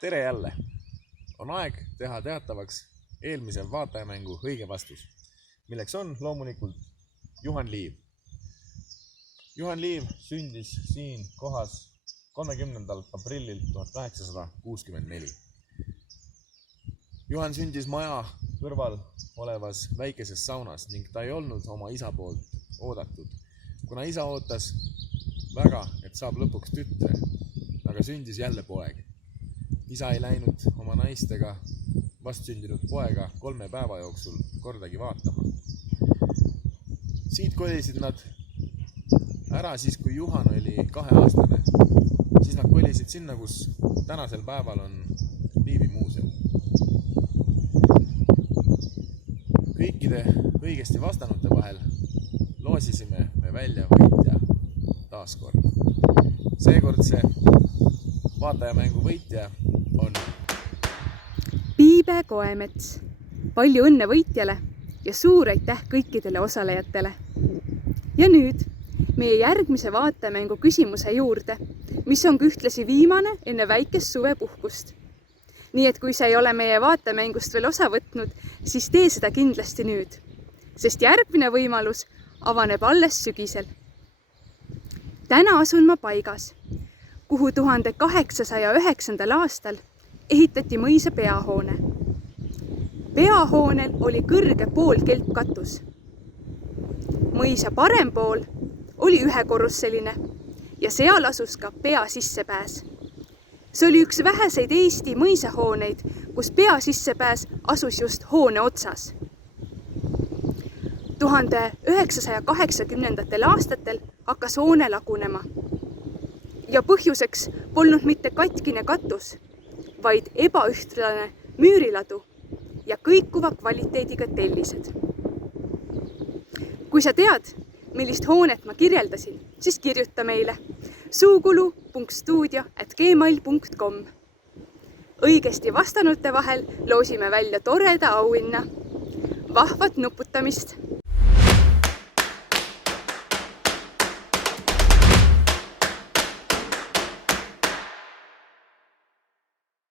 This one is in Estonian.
Tere jälle! On aeg teha teatavaks eelmise vaatajamängu õige vastus, milleks on loomulikult Juhan Liiv. Juhan Liiv sündis siin kohas 30. aprillil 1864. Juhan sündis maja kõrval olevas väikeses saunas ning ta ei olnud oma isa poolt oodatud, kuna isa ootas väga, et saab lõpuks tütre, aga sündis jälle poeg. Isa ei läinud oma naistega vastsündinud poega 3 päeva jooksul kordagi vaatama. Siit kolisid nad ära siis, kui Juhan oli 2-aastane. Siis nad kolisid sinna, kus tänasel päeval on Liivi muuseum. Kõikide õigesti vastanute vahel loosisime me välja võitja taaskord. Seekordse vaatajamängu võitja on Piibe Koemets. Palju õnne võitjale ja suur aitäh kõikidele osalejatele. Ja nüüd meie järgmise vaatajamängu küsimuse juurde, mis on ühtlasi viimane enne väikest suvepuhkust. Nii et kui sa ei ole meie vaatemängust veel osa võtnud, siis tee seda kindlasti nüüd, sest järgmine võimalus avaneb alles sügisel. Täna asun ma paigas, kuhu 1809. aastal ehitati mõisa peahoone. Peahoonel oli kõrge poolkelpkatus. Mõisa parem pool oli ühekorrusseline ja seal asus ka pea sissepääs. See oli üks väheseid Eesti mõisahooneid, kus pea sissepääs asus just hoone otsas. 1980. aastatel hakkas hoone lagunema. Ja põhjuseks polnud mitte katkine katus, vaid ebaühtlane müüriladu ja kõikuva kvaliteediga tellised. Kui sa tead, millist hoonet ma kirjeldasin, siis kirjuta meile suukulu.stuudio@gmail.com. Õigesti vastanute vahel loosime välja toreda auhinna. Vahvat nuputamist!